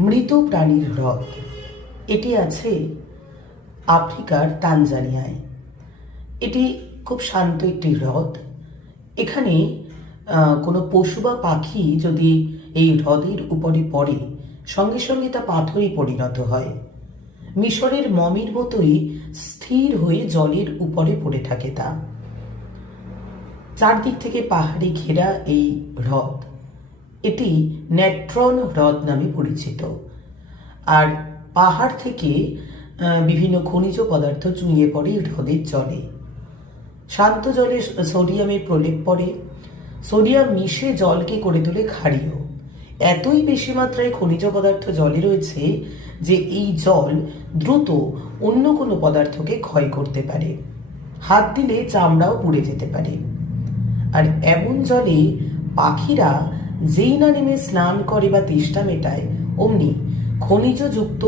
মৃত প্রাণীর হ্রদ। এটি আছে আফ্রিকার তানজানিয়ায়। এটি খুব শান্ত একটি হ্রদ। এখানে কোনো পশু বা পাখি যদি এই হ্রদের উপরে পড়ে, সঙ্গে সঙ্গে তা পাথরে পরিণত হয়। মিশরের মমির মতোই স্থির হয়ে জলের উপরে পড়ে থাকে তা। চারদিক থেকে পাহাড়ে ঘেরা এই হ্রদ, এটি নেট্রন হ্রদ নামে পরিচিত। আর পাহাড় থেকে বিভিন্ন খনিজ পদার্থ চুইয়ে পড়ে হ্রদের জলে। শান্ত জলে সোডিয়ামের প্রলেপ পড়ে। সোডিয়াম মিশে জলকে করে তোলে ক্ষারীয়। এতই বেশি মাত্রায় খনিজ পদার্থ জলে রয়েছে যে এই জল দ্রুত অন্য কোনো পদার্থকে ক্ষয় করতে পারে। হাত দিলে চামড়াও পুড়ে যেতে পারে। আর এমন জলে পাখিরা যেই না নেমে স্নান করে বা তেষ্টা মেটায়, অমনি খনিজযুক্ত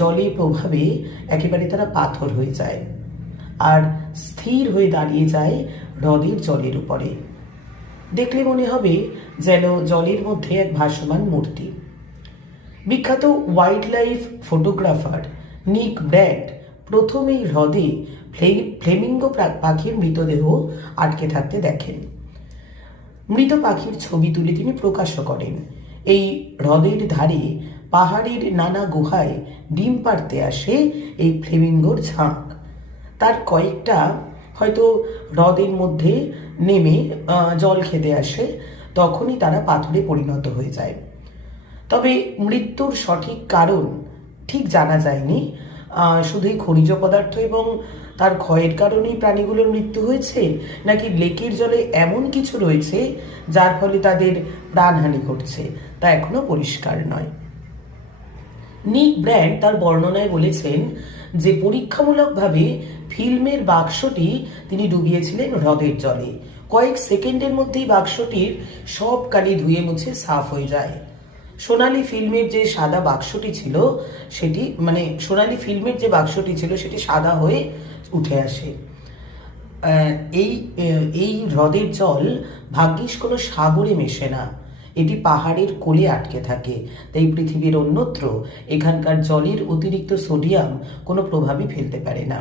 জলের প্রভাবে একেবারে তারা পাথর হয়ে যায় আর স্থির হয়ে দাঁড়িয়ে যায় হ্রদের জলের উপরে। দেখলে মনে হবে যেন জলের মধ্যে এক ভাসমান মূর্তি। বিখ্যাত ওয়াইল্ড লাইফ ফটোগ্রাফার নিক ব্র্যাড প্রথম এই হ্রদে ফ্লেমিঙ্গো পাখির মৃতদেহ আটকে থাকতে দেখেন। মৃত পাখির ছবি তুলে তিনি প্রকাশও করেন। এই হ্রদের ধারে পাহাড়ের নানা গুহায় ডিম পাড়তে আসে এই ফ্লেমিঙ্গোর ঝাঁক। তার কয়েকটা হয়তো হ্রদের মধ্যে নেমে জল খেতে আসে, তখনই তারা পাথরে পরিণত হয়ে যায়। তবে মৃত্যুর সঠিক কারণ ঠিক জানা যায়নি। শুধুই খনিজ পদার্থ এবং তার ক্ষয়ের কারণেই প্রাণীগুলোর মৃত্যু হয়েছে, নাকি লেকের জলে এমন কিছু রয়েছে যার ফলে তাদের প্রাণহানি ঘটছে, তা এখনো পরিষ্কার নয়। নিক ব্র্যান্ড তার বর্ণনায় বলেছেন যে পরীক্ষামূলকভাবে ফিল্মের বাক্সটি তিনি ডুবিয়েছিলেন হ্রদের জলে। কয়েক সেকেন্ডের মধ্যেই বাক্সটির সব কালি ধুয়ে মুছে সাফ হয়ে যায়। সোনালি ফিল্মের যে সাদা বাক্সটি ছিল সেটি সাদা হয়ে উঠে আসে। এই হ্রদের জল ভাগ্যিস কোনো সাগরে মেশে না, এটি পাহাড়ের কোলে আটকে থাকে। তাই পৃথিবীর অন্যত্র এখানকার জলের অতিরিক্ত সোডিয়াম কোনো প্রভাবই ফেলতে পারে না।